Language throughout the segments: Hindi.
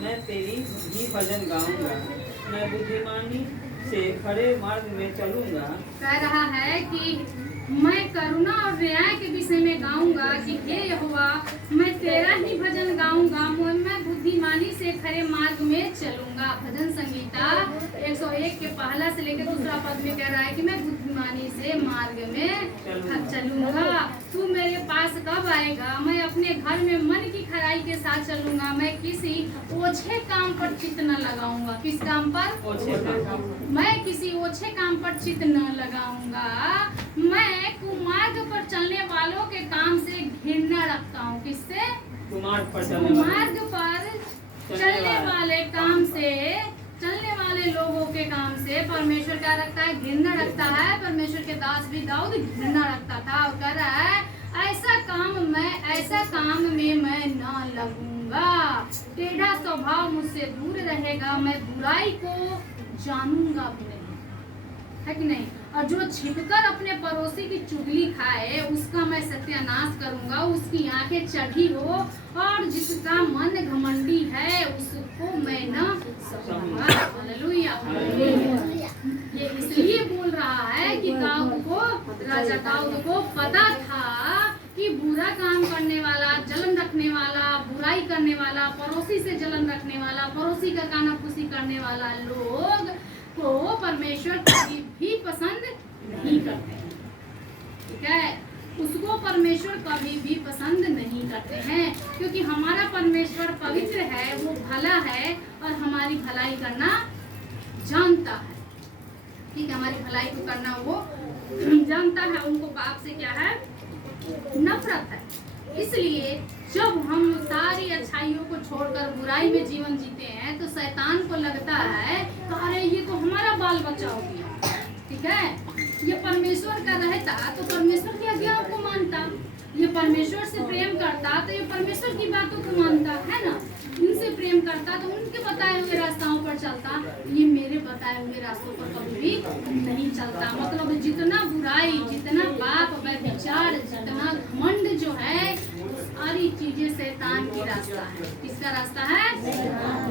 मैं तेरी ही भजन गाऊंगा, मैं बुद्धिमानी से खरे मार्ग में चलूंगा। कह रहा है कि मैं करुणा और न्याय के विषय में गाऊंगा कि हे यहोवा, मैं तेरा ही भजन गाऊंगा, मैं बुद्धिमानी से खरे मार्ग में चलूंगा। भजन संगीता 101 के पहला से लेकर दूसरा पद में कह रहा है कि मैं बुद्धिमानी से मार्ग में चलूंगा। तू मेरे पास कब आएगा? मैं अपने घर में मन की खराई के साथ चलूंगा। मैं किसी ओछे काम पर चित्त न लगाऊंगा। किस काम पर? ओछे काम। मैं किसी ओछे काम पर चित्त न लगाऊंगा। मैं कुमार्ग पर चलने वालों के काम से घृणा रखता हूँ। किससे? कुमार्ग पर चलने वाले काम से, चलने वाले लोगों के काम से परमेश्वर क्या रखता है? घृणा रखता है। परमेश्वर के दास भी दाऊद घृणा रखता था और कह रहा है ऐसा काम में मैं न लगूंगा। टेढ़ा स्वभाव मुझसे दूर रहेगा। मैं बुराई को जानूंगा भी नहीं, है कि नहीं? और जो छिपकर अपने पड़ोसी की चुगली खाए उसका मैं सत्यानाश करूंगा। उसकी आंखें चढ़ी हो और जिसका मन घमंडी है उसको मैं न सहूंगा। हालेलुया। ये इसलिए बोल रहा है कि राजा दाऊद को पता था कि बुरा काम करने वाला, जलन रखने वाला, बुराई करने वाला, पड़ोसी से जलन रखने वाला, पड़ोसी का कानाफूसी करने वाला लोग को परमेश्वर कभी भी पसंद नहीं करते हैं। ठीक है, उसको परमेश्वर कभी भी पसंद नहीं करते हैं, क्योंकि हमारा परमेश्वर पवित्र है, वो भला है और हमारी भलाई करना जानता है। ठीक है, हमारी भलाई को करना वो जानता है। उनको पाप से क्या है? नफरत है। इसलिए जब हम सारी अच्छाइयों को छोड़कर बुराई में जीवन जीते हैं तो शैतान को लगता है तो अरे ये तो हमारा बाल बच्चा हो गया। ठीक है, ये परमेश्वर का रहता तो परमेश्वर की आज्ञाओं को मानता, ये परमेश्वर से प्रेम करता तो ये परमेश्वर की बातों को मानता, है ना? इनसे प्रेम करता तो उनके बताए हुए रास्ताओं पर चलता। ये मेरे बताए हुए रास्तों पर कभी भी नहीं चलता। मतलब जितना बुराई, जितना पाप, व्यभिचार, जितना घमंड जो है, सारी चीजें शैतान की रास्ता है। किसका रास्ता है?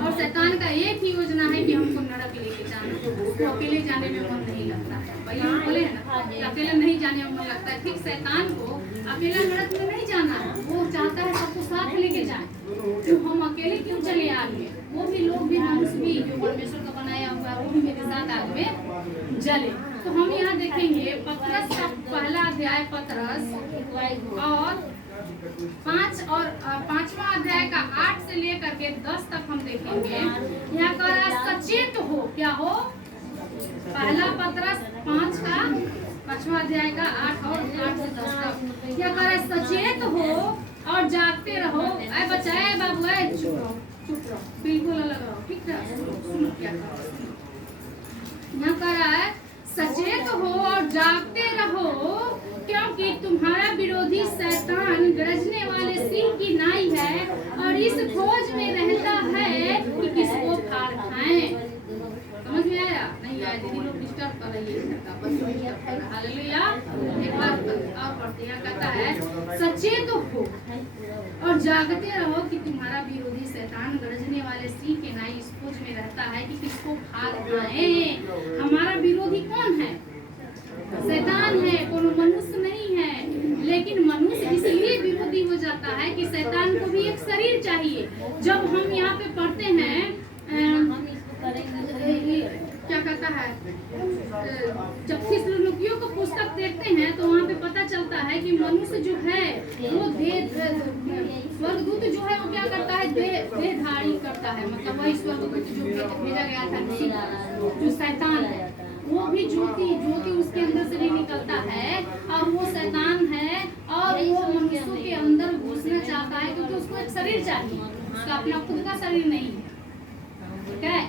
और शैतान का एक ही योजना है कि हमको नरक लेके जाना। उसको अकेले जाने में मन नहीं लगता है। भाई हम बोले ना कि अकेले नहीं जाने में मन लगता है। ठीक, शैतान को अकेला नरक में नहीं जाना है। वो चाहता है सबको साथ लेके जाए। तो हम अकेले क्यों चले आगे? वो भी लोग भी, मनुष्य भी जो परमेश्वर का बनाया हुआ है वो भी मेरे साथ आग में जले। तो हम यहाँ देखेंगे पतरस का पहला अध्याय, पतरस और 5वां अध्याय का 8 से लेकर के 10 तक हम देखेंगे। यहाँ का सचेत हो, क्या हो? पहला पतरस 5वां अध्याय का 8 से 10 तक क्या कर? सचेत हो और जागते रहो। ऐ बचाए बाबू, ऐ चुप रहो, बिल्कुल अलग रहो। ठीक है, सुनो क्या कर रहा है। यहाँ कह रहा है सचेत हो और जागते रहो, क्योंकि तुम्हारा विरोधी शैतान गरजने वाले सिंह की नाई है और इस खोज में रहता है कि किसको फाड़ खाएं। समझ में आया? नहीं आया? दीदी लोग डिस्टर्ब कर रही है। हालेलुया। एक बार और पढ़ते हैं। कहता है सचेत हो और जागते रहो कि तुम्हारा विरोधी शैतान गरजने वाले सिंह के नाई इस खोज में रहता है कि किसको फाड़ खाएं। हमारा विरोधी कौन है? शैतान है, कोनो मनुष्य नहीं है। लेकिन मनुष्य इसलिए विरोधी हो जाता है कि शैतान को भी एक शरीर चाहिए। जब हम यहाँ पे पढ़ते हैं क्या कहता है, जब थिस्सलुनीकियों को पुस्तक देखते हैं तो वहाँ पे पता चलता है कि मनुष्य जो है वो स्वर्गदूत जो है वो क्या करता है? देहधारी करता है। मतलब वही स्वर्गदूत जो भेजा गया था, जो शैतान है, वो भी ज्योति उसके अंदर से भी निकलता है और वो शैतान है और वो मनुष्यों के अंदर घुसना चाहता है, क्योंकि उसको एक शरीर चाहिए, उसका अपना खुद का शरीर नहीं है। ठीक है,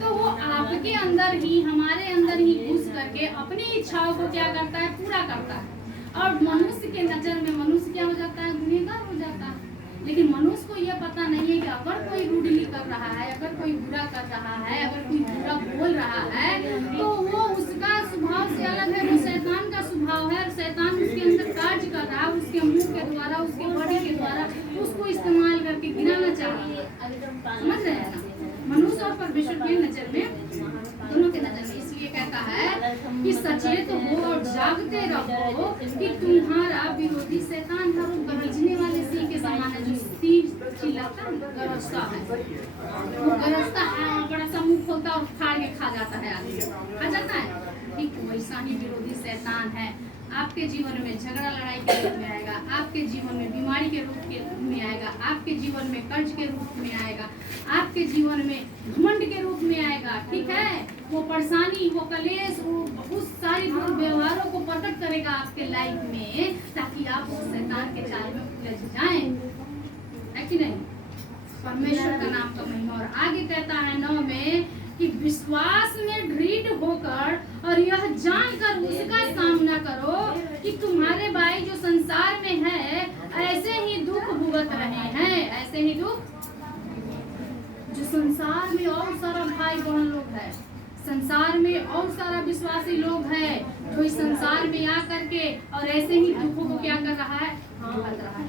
तो वो आपके अंदर ही, हमारे अंदर ही घुस करके अपनी इच्छाओं को क्या करता है? पूरा करता है। और मनुष्य के नजर में मनुष्य क्या हो जाता है? गुनहगार हो जाता है। लेकिन मनुष्य को यह पता नहीं है कि अगर कोई रूडली कर रहा है, अगर कोई बुरा कर रहा है, अगर कोई बुरा बोल रहा है, तो वो उसका स्वभाव से अलग है। वो शैतान का स्वभाव है और शैतान उसके अंदर कार्य कर रहा है। उसके मुंह के द्वारा, उसके बॉडी के द्वारा उसको इस्तेमाल करके गिराना चाहिए। समझ रहे हैं ना? और परमेश्वर की नजर में, दोनों के नजर में। इसलिए कहता है कि सचेत हो और जागते रहो कि तुम्हारा विरोधी शैतान है वो गरजने वाले सिंह के समान है, जो तीर चिल्लाता है, गरजता है, वो गरजता है और बड़ा सा मुंह खोलता है और फाड़ के खा जाता है, आदमी खा जाता है। ठीक वैसा ही विरोधी शैतान है। आपके जीवन में झगड़ा लड़ाई के रूप में आएगा, आपके जीवन में बीमारी के रूप में आएगा, आपके जीवन में कर्ज के रूप में आएगा, आपके जीवन में घमंड के रूप में आएगा। ठीक है, वो परेशानी, वो कलेश, वो बहुत सारी व्यवहारों को प्रकट करेगा आपके लाइफ में, ताकि आप उस शैतान के जाल में उलझ जाएं, है कि नहीं? परमेश्वर का नाम का महिमा। और आगे कहता है 9 में कि विश्वास में दृढ़ होकर और यह जानकर उसका सामना करो कि तुम्हारे भाई जो संसार में है ऐसे ही दुख भुगत रहे हैं, ऐसे ही दुख जो संसार में और सारा भाई बहन लोग है, संसार में और सारा विश्वासी लोग है, जो इस संसार में आकर के और ऐसे ही दुखों को क्या कर रहा है, भुगत रहा है,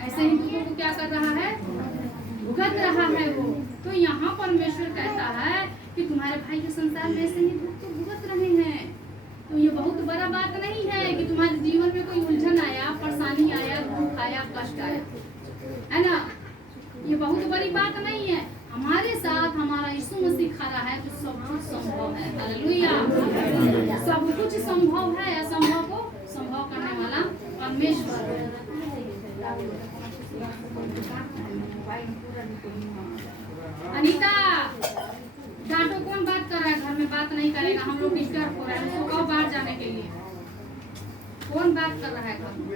ऐसे ही दुखों को क्या कर रहा है, भुगत रहा है वो। तो यहाँ परमेश्वर कहता है कि तुम्हारे भाई के संसार में ऐसे नहीं दुख तो भुगत रहे हैं। तो ये बहुत बड़ा बात नहीं है कि तुम्हारे जीवन में कोई उलझन आया, परेशानी आया, दुख आया, कष्ट आया, है ना? ये बहुत बड़ी बात नहीं है। हमारे साथ हमारा यीशु मसीह खड़ा है तो सब कुछ संभव है। हालेलुया, सब कुछ संभव है। असंभव को संभव करने वाला परमेश्वर। अनीता, डांटो, कौन बात कर रहा है? घर में बात नहीं करेगा, हम लोग डिस्टर्ब हो रहे हैं। उसको कहो बाहर जाने के लिए। कौन बात कर रहा है घर में?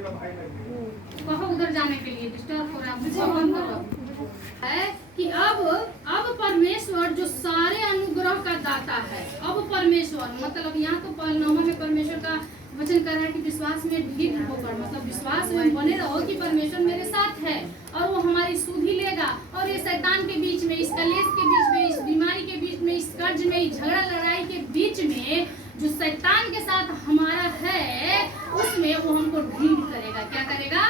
कहो उधर जाने के लिए, डिस्टर्ब हो रहा है, मुझे बंद करो। है कि अब परमेश्वर जो सारे अनुग्रह का दाता है, अब परमेश्वर मतलब यहाँ तो पहलनामा में परमेश्वर का वचन कर रहा है कि विश्वास में दृढ़ होकर, मतलब विश्वास में बने रहो कि परमेश्वर मेरे साथ है और वो हमारी सुधि लेगा। और ये शैतान के बीच में, इस कलेश के बीच में, इस बीमारी के बीच में, इस कर्ज में, इस झगड़ा लड़ाई के बीच में जो शैतान के साथ हमारा है, उसमें वो हमको दृढ़ करेगा। क्या करेगा?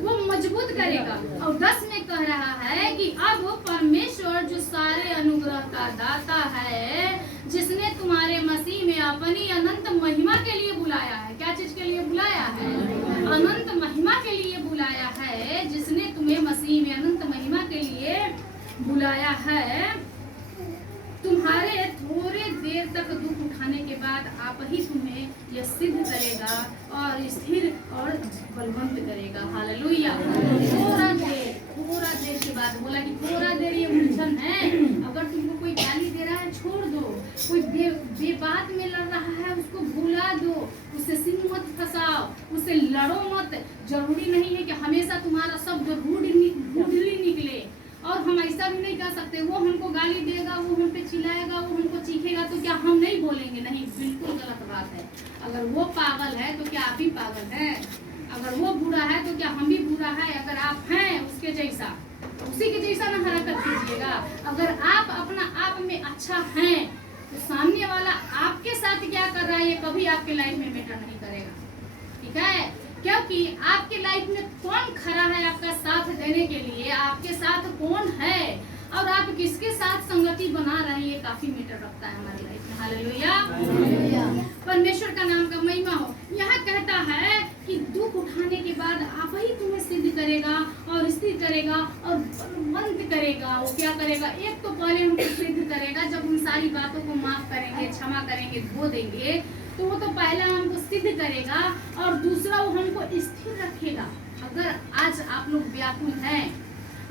वो मजबूत करेगा। और 10 में कह रहा है कि अब परमेश्वर जो सारे अनुग्रह का दाता है, जिसने तुम्हारे मसीह में अपनी अनंत महिमा के लिए बुलाया है। क्या चीज के लिए बुलाया है? अनंत महिमा के लिए बुलाया है। जिसने तुम्हें मसीह में अनंत महिमा के लिए बुलाया है, तुम्हारे थोड़े देर तक दुख उठाने के बाद आप ही तुम्हें यह सिद्ध करेगा और स्थिर और बलवंत करेगा। हालेलुया। थोड़ा देर के बाद बोला कि थोड़ा देर ये उलझन है, अगर तुमको कोई गाली दे रहा है छोड़ दो, कोई बेबात में लड़ रहा है उसको भुला दो, उससे सिंह मत फंसाओ, उससे लड़ो मत। जरूरी नहीं है कि हमेशा तुम्हारा शब्द रूडली निकले, और हम ऐसा भी नहीं कर सकते वो हमको गाली देगा, वो हम पे चिल्लाएगा, वो हमको चीखेगा तो क्या हम नहीं बोलेंगे? नहीं, बिल्कुल गलत बात है। अगर वो पागल है तो क्या आप भी पागल है? अगर वो बुरा है तो क्या हम भी बुरा है? अगर आप हैं उसके जैसा, उसी के जैसा ना हरकत कीजिएगा। अगर आप अपना आप में अच्छा हैं तो सामने वाला आपके साथ क्या कर रहा है ये कभी आपके लाइफ में मैटर नहीं करेगा। ठीक है, क्योंकि आपके लाइफ में कौन खड़ा है आपका साथ देने के लिए, आपके साथ कौन है और आप किसके साथ संगति बना रहे हैं, ये काफी मैटर रखता है हमारी लाइफ में। हालेलुया, परमेश्वर का नाम का महिमा हो। यहाँ कहता है कि दुख उठाने के बाद आप ही तुम्हें सिद्ध करेगा और स्थिर करेगा और बलवंत करेगा। वो क्या करेगा? एक तो पहले हमको सिद्ध करेगा, जब उन सारी बातों को माफ करेंगे, क्षमा करेंगे, धो देंगे, तो वो तो पहला हमको सिद्ध करेगा और दूसरा वो हमको स्थिर रखेगा। अगर आज आप लोग व्याकुल हैं,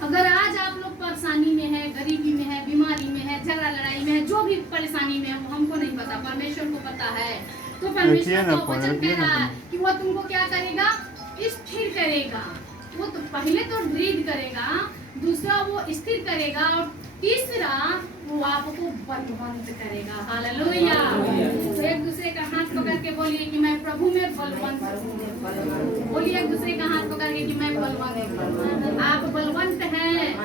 अगर आज आप लोग परेशानी में है, गरीबी में है, बीमारी में है, झगड़ा लड़ाई में है, जो भी परेशानी में है वो हमको नहीं पता, परमेश्वर को पता है। तो परमेश्वर को वचन कह रहा है कि वो तुमको क्या करेगा? स्थिर करेगा। वो तो पहले तो दृढ़ करेगा, दूसरा वो स्थिर करेगा और तीसरा वो आपको बलवंत करेगा। हालेलुया। तो एक दूसरे का हाथ पकड़ के बोलिए कि मैं प्रभु में बलवंत हूँ। बोलिए एक दूसरे का हाथ पकड़ के कि मैं बलवंत हूँ। आप बलवंत हैं,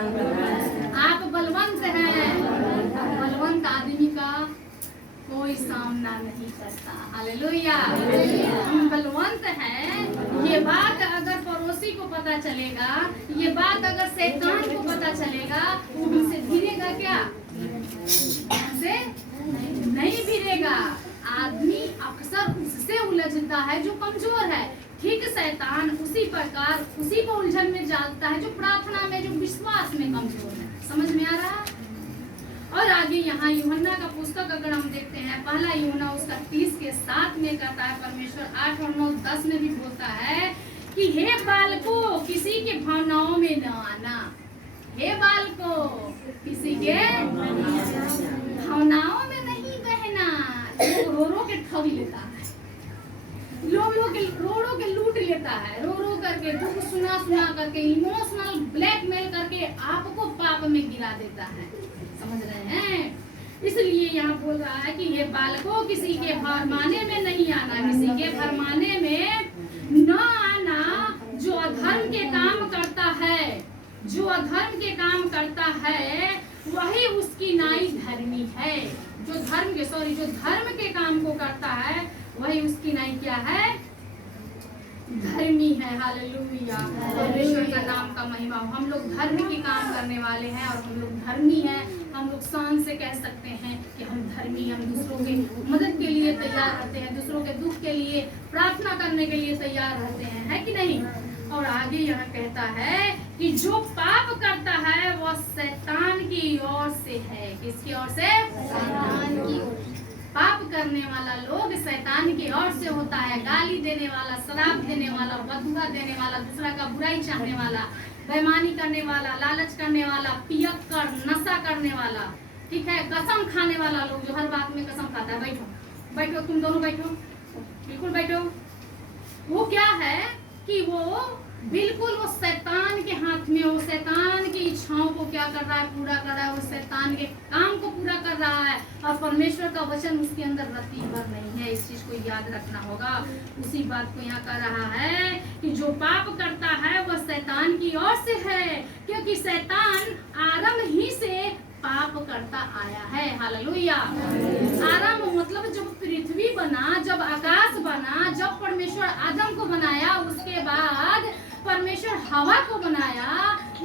आप बलवंत हैं। बलवंत आदमी का कोई सामना नहीं करता। हालेलुया। हम बलवंत हैं। ये बात अगर पड़ोसी को पता चलेगा, ये बात अगर शैतान को पता चलेगा, वो हमसे धीरे मिलता है जो कमजोर है। ठीक शैतान उसी प्रकार उसी को उलझन में डालता है जो प्रार्थना में, जो विश्वास में कमजोर है। समझ में आ रहा है? और आगे यहाँ यूहन्ना का पुस्तक अगर हम देखते हैं, पहला यूहन्ना उसका 30:7 में कहता है, परमेश्वर 8 और 9, 10 में भी बोलता है कि हे बालकों, किसी के भावनाओं में न आना। हे बालकों, किसी के भावनाओं में नहीं बहना। रो रो के ठग लेता है, रो रो के लूट लेता है, रो रो करके, दुख सुना सुना करके, इमोशनल ब्लैकमेल करके आपको पाप में गिरा देता है। समझ रहे हैं? इसलिए यहाँ बोल रहा है कि ये बालकों, किसी के भरमाने में नहीं आना, किसी के भरमाने में न आना। जो अधर्म के काम करता है, जो अधर्म के काम करता है, वही उसकी नाई धर्मी है। जो धर्म के काम को करता है, वही उसकी नाई क्या है? धर्मी है। हालेलुया, परमेश्वर का नाम का महिमा हो। हम लोग धर्म के काम करने वाले हैं और हम लोग धर्मी हैं। हम लोग शान से कह सकते हैं कि हम धर्मी, हम दूसरों की मदद के लिए तैयार रहते हैं, दूसरों के दुख के लिए प्रार्थना करने के लिए तैयार रहते हैं, है कि नहीं? और आगे यह कहता है कि जो पाप करता है वह शैतान की ओर से है। किसकी ओर से? शैतान की ओर। पाप करने वाला लोग शैतान की ओर से होता है। गाली देने वाला, शराब देने वाला, बदुआ देने वाला, दूसरा का बुराई चाहने वाला, बेईमानी करने वाला, लालच करने वाला, पियक्कड़, नशा करने वाला, ठीक है, कसम खाने वाला लोग जो हर बात में कसम खाता है। बैठो बैठो, तुम दोनों बैठो, बिल्कुल बैठो। वो क्या है कि वो बिल्कुल वो शैतान के हाथ में, वो शैतान की इच्छाओं को क्या कर रहा है? पूरा कर रहा है। वो शैतान के काम को पूरा कर रहा है और परमेश्वर का वचन उसके अंदर रत्ती भर नहीं है। इस चीज को याद रखना होगा। उसी बात को यहाँ कर रहा है कि जो पाप करता है वह शैतान की ओर से है, क्योंकि शैतान आरंभ ही से पाप करता आया है। हालेलुया। आरंभ मतलब जब पृथ्वी बना, जब आकाश बना, जब परमेश्वर आदम को बनाया, उसके बाद परमेश्वर हवा को बनाया,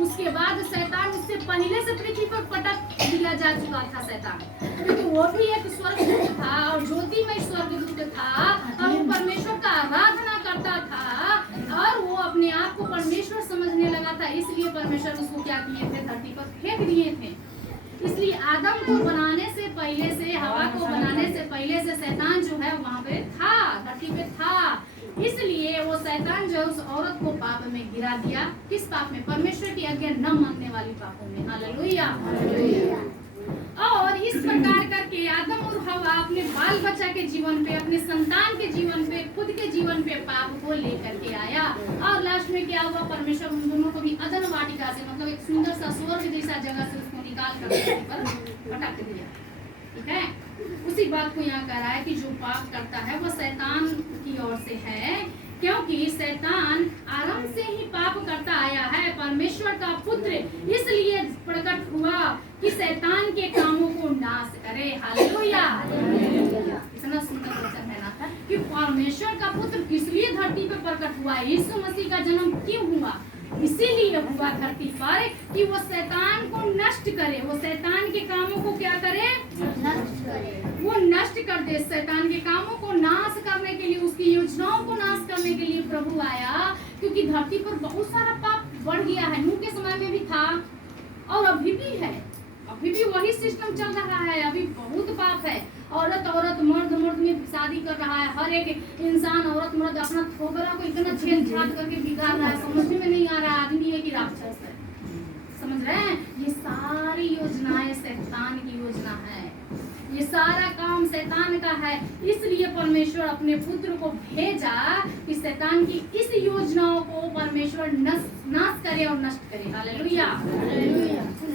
उसके बाद शैतान उससे पहले से पृथ्वी पर पटक दिया जा चुका था शैतान, क्योंकि वो भी एक स्वर्गदूत था और ज्योतिमय स्वर्गदूत था और वो परमेश्वर का आराधना करता था और वो अपने आप को परमेश्वर समझने लगा था। इसलिए परमेश्वर उसको क्या किए थे? धरती पर फेंक दिए थे। इसलिए आदम को बनाने से पहले से, हवा को बनाने से पहले से शैतान जो है वहाँ पे था, धरती पे था। इसलिए वो शैतान जो है उस औरत को पाप में गिरा दिया। किस पाप में? परमेश्वर की आज्ञा न मानने वाली पापों में। हालेलुया। और इस प्रकार करके आदम और हवा अपने बाल बच्चा के जीवन पे, अपने संतान के जीवन पे, खुद के जीवन पे पाप को लेकर के आया। और लास्ट में क्या हुआ? परमेश्वर उन दोनों को भी अदन वाटिका से, मतलब एक सुंदर सा स्वर्ग जैसा जगह से उसको निकाल कर धरती पर पटक दिया। ठीक है? उसी बात को यहाँ कह रहा है कि जो पाप करता है वो शैतान की ओर से है, क्योंकि शैतान आरंभ से ही पाप करता आया है। परमेश्वर का पुत्र इसलिए प्रकट हुआ कि शैतान के कामों को नाश करे। हालेलुया। इतना सुंदर वचन है ना कि परमेश्वर का पुत्र इसलिए धरती पर प्रकट हुआ। यीशु मसीह का जन्म क्यों हुआ? इसीलिए हुआ धरती पर कि वो शैतान को नष्ट करे, वो शैतान के कामों को क्या करे? नष्ट करे। वो नष्ट कर दे। शैतान के कामों को नाश करने के लिए, उसकी योजनाओं को नाश करने के लिए प्रभु आया, क्योंकि धरती पर बहुत सारा पाप बढ़ गया है। नूह के समय में भी था और अभी भी है, अभी भी वही सिस्टम चल रहा है। अभी बहुत पाप है। औरत औरत, मर्द मर्द में शादी कर रहा है। हर एक इंसान, औरत मर्द अपना थोबरा को इतना छेड़छाड़ करके बिगाड़ रहा है, समझ में नहीं आ रहा है आदमी है कि राक्षस है। समझ रहे हैं? ये सारी योजनाएं शैतान की योजना है। ये सारा काम शैतान का है। इसलिए परमेश्वर अपने पुत्र को भेजा कि शैतान की इस योजनाओं को परमेश्वर नाश करे और नष्ट करे। हालेलुया।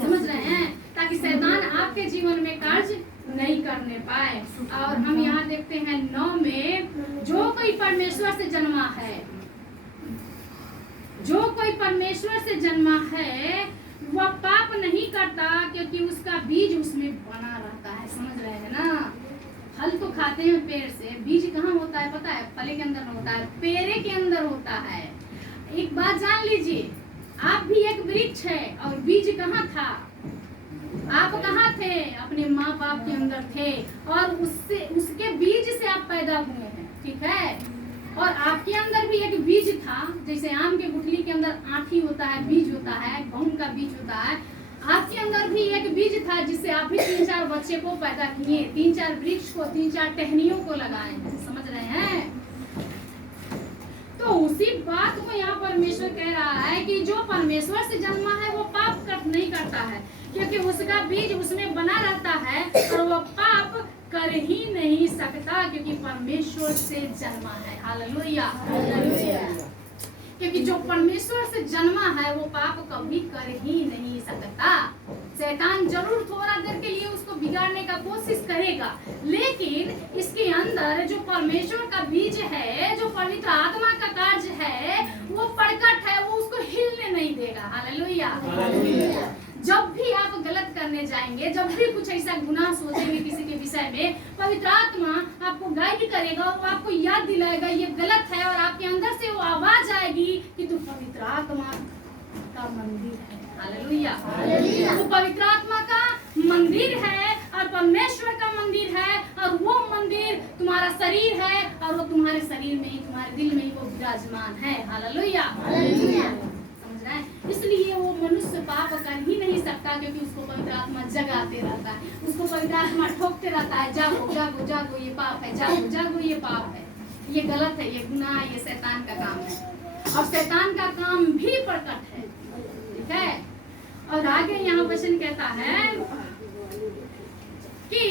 समझ रहे हैं? ताकि शैतान आपके जीवन में कार्य नहीं करने पाए। और हम यहाँ देखते हैं 9 में, जो कोई परमेश्वर से जन्मा है, जो कोई परमेश्वर से जन्मा है वह पाप नहीं करता, क्योंकि उसका बीज उसमें बना रहता है। समझ रहे हैं ना? फल तो खाते हैं पेड़ से, बीज कहाँ होता है पता है? फले के अंदर होता है, पेड़े के अंदर होता है। एक बात जान लीजिए, आप भी एक वृक्ष है और बीज कहाँ था? आप कहाँ थे? अपने माँ बाप के अंदर थे और उससे, उसके बीज से आप पैदा हुए हैं। ठीक है? और आपके अंदर भी एक बीज था, जैसे आम के गुठली के अंदर आँठी होता है, बीज होता है, गेहूं का बीज होता है, आपके अंदर भी एक बीज था जिससे आप भी 3-4 बच्चे को पैदा किए, 3-4 वृक्ष को, 3-4 टहनियों को लगाए हैं। समझ रहे हैं? तो उसी बात को यहाँ परमेश्वर कह रहा है कि जो परमेश्वर से जन्मा है वो पाप नहीं करता है, क्योंकि उसका बीज उसमें बना रहता है और वो पाप कर ही नहीं सकता, क्योंकि परमेश्वर से जन्मा है। हालेलुया। क्योंकि जो परमेश्वर से जन्मा है वो पाप कभी कर ही नहीं सकता। शैतान जरूर थोड़ा देर के लिए उसको बिगाड़ने का कोशिश करेगा, लेकिन इसके अंदर जो परमेश्वर का बीज है, जो पवित्र आत्मा का कार्य है, वो प्रकट है, वो उसको हिलने नहीं देगा। हालेलुया। जब भी आप गलत करने जाएंगे, जब भी कुछ ऐसा गुनाह सोचेंगे किसी के विषय में, पवित्र आत्मा आपको गाइड करेगा और वो आपको याद दिलाएगा ये गलत है, और आपके अंदर से वो आवाज आएगी कि तू पवित्र आत्मा का मंदिर है। हालेलुया। वो पवित्र आत्मा का मंदिर है और परमेश्वर का मंदिर है, और वो मंदिर तुम्हारा शरीर है, और वो तुम्हारे शरीर में ही, तुम्हारे दिल में ही वो विराजमान है। हालेलुया। इसलिए वो मनुष्य पाप कर ही नहीं सकता, क्योंकि उसको पवित्र आत्मा जगाते रहता है, उसको पवित्र आत्मा ठोकते रहता है, जागो जागो जागो ये पाप है, जागो जागो ये पाप है, ये गलत है, ये गुनाह है, ये शैतान का काम है, और शैतान का काम भी प्रकट है। ठीक है? और आगे यहाँ वचन कहता है कि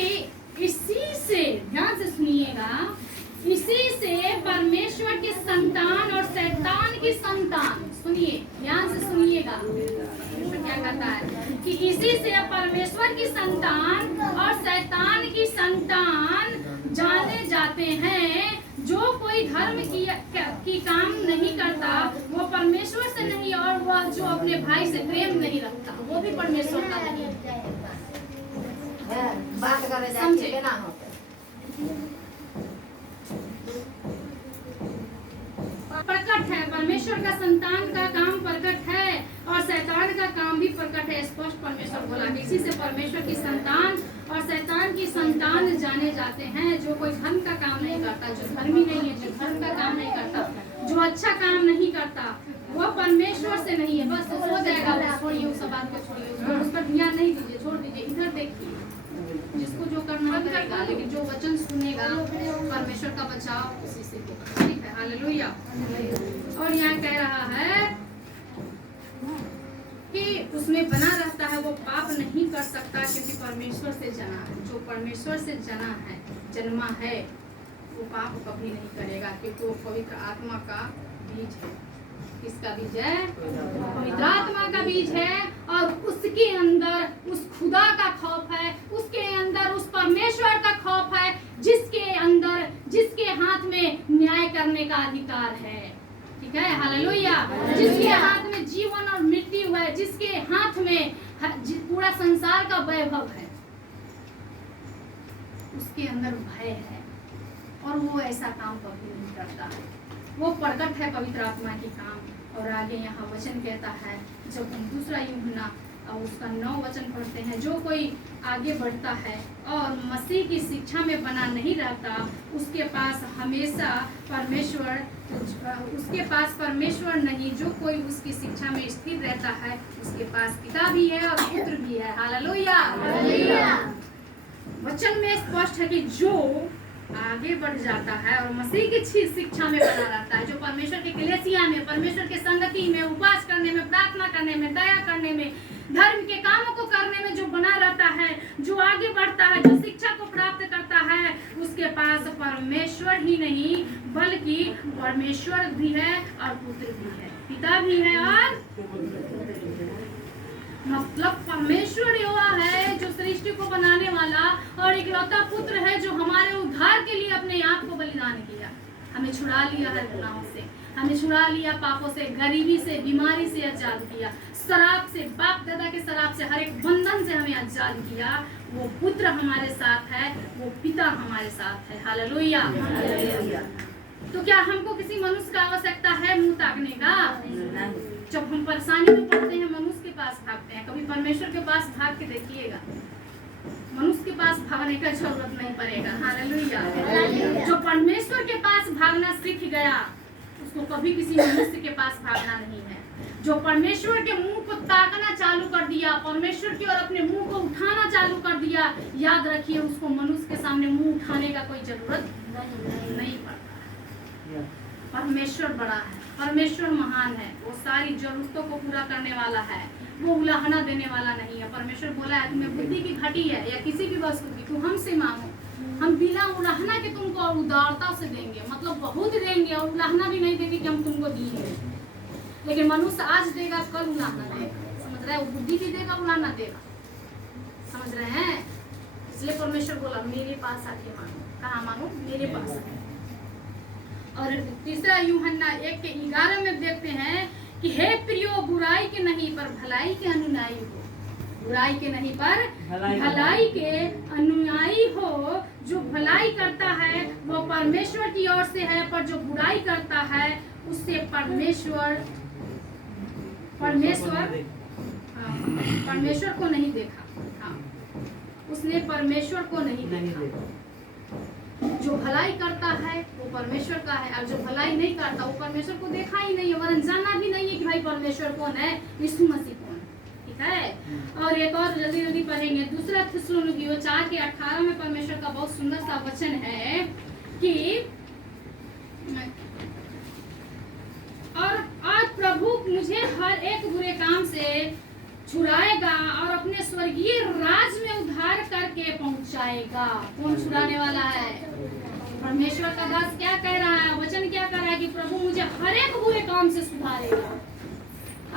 इसी से, ध्यान से सुनिएगा, इसी से परमेश्वर की संतान और शैतान की संतान, सुनिए ध्यान से सुनिएगा, परमेश्वर क्या कहता है कि इसी से परमेश्वर की संतान और शैतान की संतान जाने जाते हैं। जो कोई धर्म की काम नहीं करता वो परमेश्वर से नहीं, और वह जो अपने भाई से प्रेम नहीं रखता वो भी परमेश्वर का नहीं। समझे? प्रकट है, परमेश्वर का संतान का काम प्रकट है और शैतान का काम भी प्रकट है। स्पष्ट परमेश्वर बोला कि इसी से परमेश्वर की संतान और शैतान की संतान जाने जाते हैं। जो कोई धर्म का काम नहीं करता, जो धर्मी नहीं है, जो धर्म का काम नहीं करता, जो अच्छा काम नहीं करता, वो परमेश्वर से नहीं है। बस हो जाएगा, छोड़िए उस बात को, छोड़िए उस पर ध्यान नहीं दीजिए, छोड़ दीजिए। इधर देखिए, जिसको जो करना करेगा, लेकिन जो वचन सुनेगा परमेश्वर का बचाव उसी से होगा। ठीक है? हालेलुया। और यहाँ कह रहा है कि उसमें बना रहता है, वो पाप नहीं कर सकता, क्योंकि परमेश्वर से जना है। जो परमेश्वर से जना है, जन्मा है, वो पाप कभी नहीं करेगा, क्योंकि वो पवित्र आत्मा का बीज है। किसका बीज है? पवित्र आत्मा का बीज है, और उसके अंदर उस खुदा का खौफ है, उसके अंदर उस परमेश्वर का खौफ है, जिसके अंदर, जिसके हाथ में न्याय करने का अधिकार है। ठीक है? हालेलुया। जिसके हाथ में जीवन और मृत्यु है, जिसके हाथ में पूरा संसार का वैभव है, उसके अंदर भय है, और वो ऐसा काम कभी नहीं करता है। वो प्रकट है पवित्र आत्मा की काम। और आगे यहाँ वचन कहता है, जब हम दूसरा यूहन्ना और उसका 9 वचन पढ़ते हैं, जो कोई आगे बढ़ता है और मसीह की शिक्षा में बना नहीं रहता, उसके पास हमेशा परमेश्वर, उसके पास परमेश्वर नहीं। जो कोई उसकी शिक्षा में स्थिर रहता है, उसके पास पिता भी है और पुत्र भी है। हालेलुया। वचन में स्पष्ट है कि जो आगे बढ़ जाता है और मसीह की शिक्षा में बना रहता है, जो परमेश्वर के कलीसिया में, परमेश्वर के संगति में, उपवास करने में, प्रार्थना करने में, दया करने में, धर्म के कामों को करने में जो बना रहता है, जो आगे बढ़ता है, जो शिक्षा को प्राप्त करता है, उसके पास परमेश्वर ही नहीं बल्कि परमेश्वर भी है और पुत्र भी है, पिता भी है और मतलब परमेश्वर यहोवा है जो सृष्टि को बनाने वाला, और इकलौता पुत्र है जो हमारे उद्धार के लिए अपने आप को बलिदान किया। हमें छुड़ा लिया हर गुनाहों से, हमें छुड़ा लिया पापों से, गरीबी से, बीमारी से आजाद किया, शराब से, बाप दादा के शराब से, हर एक बंधन से हमें आजाद किया। वो पुत्र हमारे साथ है, वो पिता हमारे साथ है। हालेलुया। तो क्या हमको किसी मनुष्य का आवश्यकता है मुंह ताकने का? जब हम परेशानी में पड़ते हैं, मनुष्य के पास भागते हैं। कभी परमेश्वर के पास भाग के देखिएगा, मनुष्य के पास भागने का जरूरत नहीं पड़ेगा। हालेलुया। जो परमेश्वर के पास भागना सीख गया उसको कभी किसी मनुष्य के पास भागना नहीं है। जो परमेश्वर के मुंह को ताकना चालू कर दिया, परमेश्वर की ओर अपने मुंह को उठाना चालू कर दिया, याद रखिए उसको मनुष्य के सामने मुंह उठाने का कोई जरूरत नहीं पड़ता। परमेश्वर बड़ा है, परमेश्वर महान है, वो सारी जरूरतों को पूरा करने वाला है, वो उलाहना देने वाला नहीं है। परमेश्वर बोला है तुम्हें बुद्धि की घटी है या किसी भी वस्तु की, तू हमसे मांगो, हम बिना उलाहना के तुमको और उदारता से देंगे, मतलब बहुत देंगे और उलाहना भी नहीं देंगे कि हम तुमको दिए। लेकिन मनुष्य आज देगा कल उलाहना देगा, समझ रहे हैं? वो बुद्धि भी देगा उलाहना देगा, समझ रहे हैं? इसलिए परमेश्वर बोला मेरे पास आके मांगो। कहाँ मांगो? मेरे पास आके। और तीसरा यूहन्ना 1:11 में देखते हैं कि हे प्रियो बुराई के नहीं पर भलाई के अनुयायी हो, बुराई के नहीं पर भलाई के अनुयायी हो। जो भलाई करता है वो परमेश्वर की ओर से है, पर जो बुराई करता है उससे परमेश्वर को नहीं देखा। हाँ, उसने परमेश्वर को नहीं देखा। जो भलाई करता है वो परमेश्वर का है, और जो भलाई नहीं करता वो परमेश्वर को देखा ही नहीं है, वरन जाना भी नहीं है कि भाई परमेश्वर कौन है, यीशु मसीह कौन है। ठीक है। और एक और जल्दी जल्दी पढ़ेंगे, दूसरा थिस्सलुनीकियों 4:18 में परमेश्वर का बहुत सुंदर सा वचन है कि और आज प्रभु मुझे हर एक बुरे काम से छुड़ाएगा और अपने स्वर्गीय राज में उद्धार करके पहुंचाएगा। कौन छुड़ाने वाला है? परमेश्वर का दास क्या कह रहा है? वचन क्या कह रहा है कि प्रभु मुझे हर एक बुरे काम से सुधारेगा।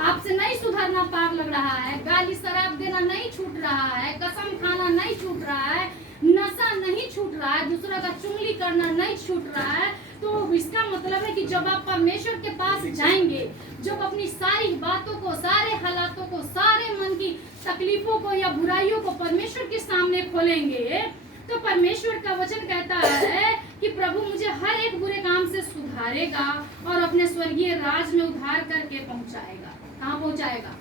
आपसे नहीं सुधरना पार लग रहा है, गाली शराब देना नहीं छूट रहा है, कसम खाना नहीं छूट रहा है, नशा नहीं छूट रहा है, दूसरा का चुगली करना नहीं छूट रहा है, तो इसका मतलब है कि जब आप परमेश्वर के पास जाएंगे, जब अपनी सारी बातों को, सारे हालातों को, सारे मन की तकलीफों को या बुराइयों को परमेश्वर के सामने खोलेंगे, तो परमेश्वर का वचन कहता है कि प्रभु मुझे हर एक बुरे काम से सुधारेगा और अपने स्वर्गीय राज में उद्धार करके पहुंचाएगा। कहाँ पहुंचाएगा?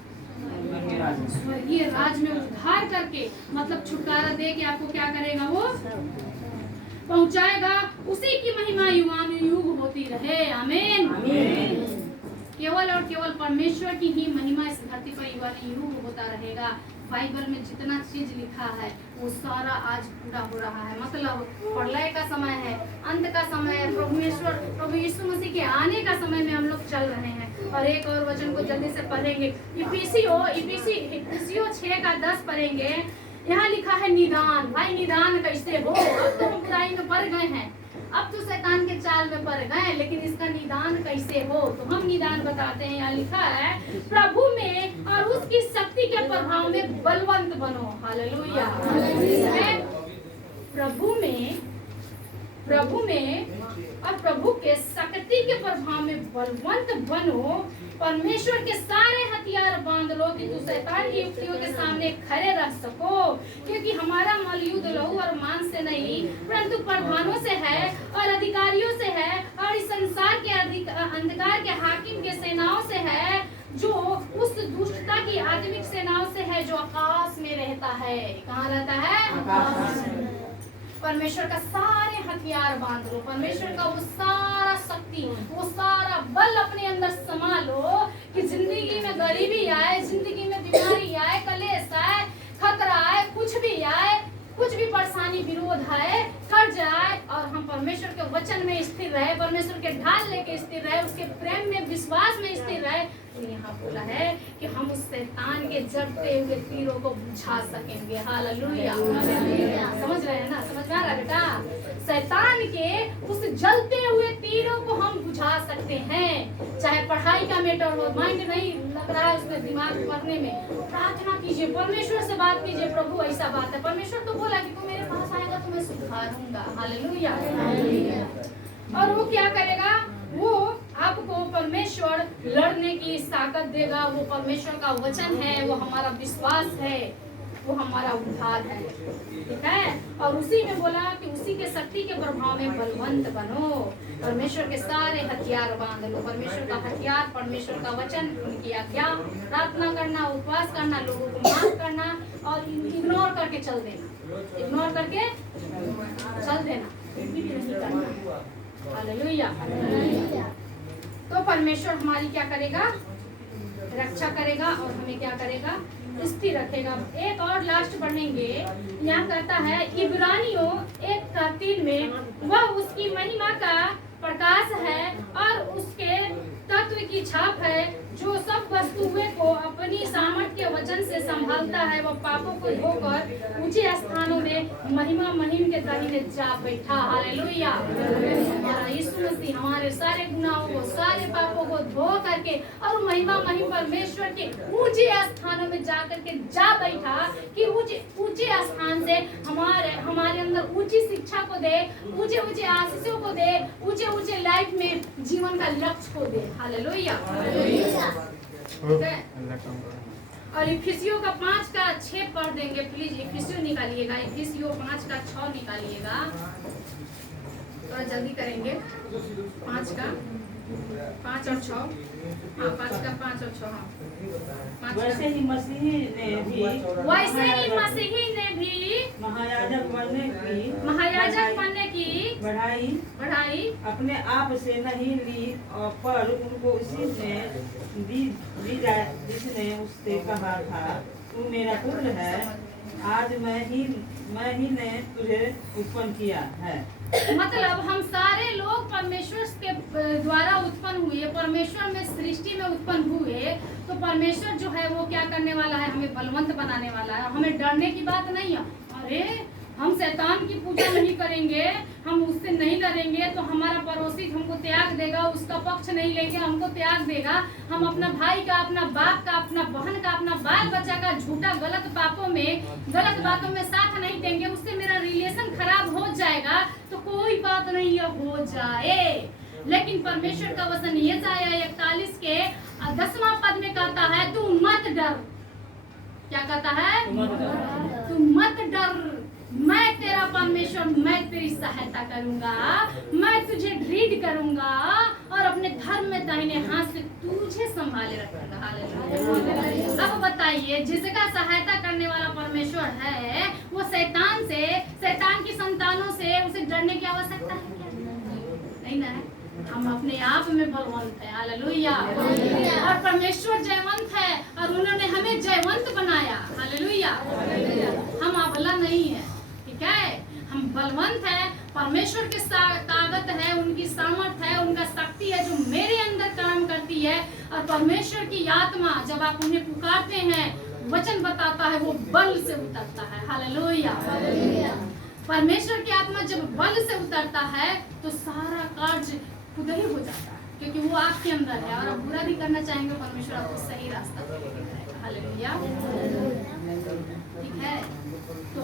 स्वर्गीय राज में उद्धार करके, मतलब छुटकारा दे के आपको क्या करेगा? वो पहुंचाएगा। उसी की महिमा युगानुयुग होती रहे। आमीन। केवल और केवल परमेश्वर की ही महिमा इस धरती पर युगानुयुग होता रहेगा। बाइबल में जितना चीज लिखा है वो सारा आज पूरा हो रहा है। मतलब प्रलय का समय है, अंत का समय है, प्रभु यीशु मसीह के आने का समय में हम लोग चल रहे हैं। और एक और वचन को जल्दी से पढ़ेंगे, इफिसियों 6:10 पढ़ेंगे। यहाँ लिखा है निदान। भाई निदान कैसे हो? अब तो हम बुराई में पड़ गए हैं, अब तो शैतान के चाल में पड़ गए, लेकिन इसका निदान कैसे हो? तो हम निदान बताते हैं। यहाँ लिखा है प्रभु में और उसकी शक्ति के प्रभाव में बलवंत बनो। हालेलुया। प्रभु में और प्रभु के शक्ति के प्रभाव में बलवंत बनो। परमेश्वर के सारे हथियार बांध लो कि तू शैतान की युक्तियों के सामने खड़े रह सको, क्योंकि हमारा मल युद्ध लहू और मांस से नहीं परंतु प्रधानों से है और अधिकारियों से है और इस संसार के अंधकार के हाकिम के सेनाओं से है, जो उस दुष्टता की आत्मिक सेनाओं से है जो आकाश में रहता है। कहाँ रहता है? परमेश्वर का सारे हथियार बांध लो, परमेश्वर का वो सारा शक्ति, वो सारा बल अपने अंदर समा लो कि जिंदगी में गरीबी आए, जिंदगी में बीमारी आए, कलेश आए, खतरा आए, कुछ भी आए, कुछ भी परेशानी विरोध आए, कर्ज आए, और हम परमेश्वर के वचन में स्थिर रहे, परमेश्वर के ढाल लेके स्थिर रहे, उसके प्रेम में, विश्वास में स्थिर रहे। तो यहाँ बोला है कि हम उस शैतान के जड़ते हुए तीरों को बुझा सकेंगे। हालेलुया। समझ रहे हैं ना? समझ में आ रहा है बेटा? शैतान के उस जलते हुए तीरों को हम बुझा सकते हैं। चाहे पढ़ाई का मैटर हो, माइंड नहीं लग रहा है उसमें, दिमाग पढ़ने में, प्रार्थना कीजिए, परमेश्वर से बात कीजिए, प्रभु ऐसा बात है। परमेश्वर तो बोला कि तू मेरे पास आएगा तो मैं सुधारूंगा। हालेलुया। और वो क्या करेगा? वो आपको परमेश्वर लड़ने की ताकत देगा। वो परमेश्वर का वचन है, वो हमारा विश्वास है, वो हमारा उद्धार है। ठीक है। और उसी में बोला कि उसी के शक्ति के प्रभाव में बलवंत बनो, परमेश्वर के सारे हथियार बांध लो। परमेश्वर का हथियार, परमेश्वर का वचन, उनकी आज्ञा, प्रार्थना करना, उपवास करना, लोगों को माफ करना, और इग्नोर करके चल देना, इग्नोर करके चल देना, कुछ भी नहीं करना। हालेलुया। तो परमेश्वर हमारी क्या करेगा, रक्षा करेगा और हमें क्या करेगा, स्थिर रखेगा। एक और लास्ट पढ़ेंगे, यहाँ कहता है इब्रानियों 1:3 में, वह उसकी महिमा का प्रकाश है और उसके तत्व की छाप है, जो सब वस्तुओं को अपनी सामर्थ्य के वचन से संभालता है। वह पापों को धोकर ऊंचे स्थानों में महिमा महिम के दाहिने जा बैठा। हालेलुया। हमारा यीशु मसीह हमारे सारे गुनाहों को, सारे पापों को धो करके और महिमा महिम परमेश्वर के ऊंचे स्थानों में जा करके जा बैठा, कि ऊंचे स्थान से हमारे अंदर ऊंची शिक्षा को दे, ऊंचे ऊंचे आशीषों को दे, ऊंचे ऊंचे लाइफ में जीवन का लक्ष्य को दे। हालेलुया। ठीक है। और इफिसियों का 5:6 पढ़ देंगे प्लीज। इफिसियों निकालिएगा, इफिसियों 5:6 निकालिएगा, थोड़ा जल्दी करेंगे। 5 और 6, हाँ 5 और 6, हाँ 5 वैसे ही मसीही ने भी महायाजक बनने की बढ़ाई अपने आप से नहीं ली, पर उनको उसी ने दी जिसने उससे कहा था, तू मेरा पुत्र है, आज मैं ही ने तुझे उत्पन्न किया है। मतलब हम सारे लोग परमेश्वर के द्वारा उत्पन्न हुए, परमेश्वर में सृष्टि में उत्पन्न हुए। तो परमेश्वर जो है वो क्या करने वाला है, हमें बलवंत बनाने वाला है। हमें डरने की बात नहीं है। अरे हम शैतान की पूजा नहीं करेंगे, हम उससे नहीं लड़ेंगे तो हमारा पड़ोसी हमको त्याग देगा, उसका पक्ष नहीं लेंगे, हमको त्याग देगा। हम अपना भाई का, अपना बाप का, अपना बहन का, अपना बाल बच्चा का झूठा गलत बातों में साथ नहीं देंगे, उससे मेरा रिलेशन खराब हो जाएगा। तो कोई बात नहीं है, हो जाए। लेकिन परमेश्वर का वचन ये आया 41 के 10वां पद में कहता है, तू मत डर। क्या कहता है? तू मत डर, मैं तेरा परमेश्वर, मैं तेरी सहायता करूंगा, मैं तुझे लीड करूंगा और अपने धर्म में दाहिने हाथ से तुझे संभाले रखूंगा। हालेलुया। अब बताइए, जिसका सहायता करने वाला परमेश्वर है, वो शैतान की संतानों से उसे डरने की आवश्यकता है क्या? नहीं ना है। हम अपने आप में बलवंत है। हालेलुया। और परमेश्वर जयवंत है और उन्होंने हमें जयवंत बनाया। हालेलुया। हम अबला नहीं है, ठीक है, हम बलवंत है। परमेश्वर के ताकत है, उनकी सामर्थ है, उनका शक्ति है जो मेरे अंदर काम करती है। और परमेश्वर की आत्मा जब आप उन्हें पुकारते हैं, वचन बताता है वो बल से उतरता है। हालेलुया। परमेश्वर की आत्मा जब बल से उतरता है तो सारा कार्य खुद ही हो जाता है, क्योंकि वो आपके अंदर है। और आप बुरा भी करना चाहेंगे, परमेश्वर आपको सही रास्ता पे लेके जाएगा। हालेलुया। ठीक है। तो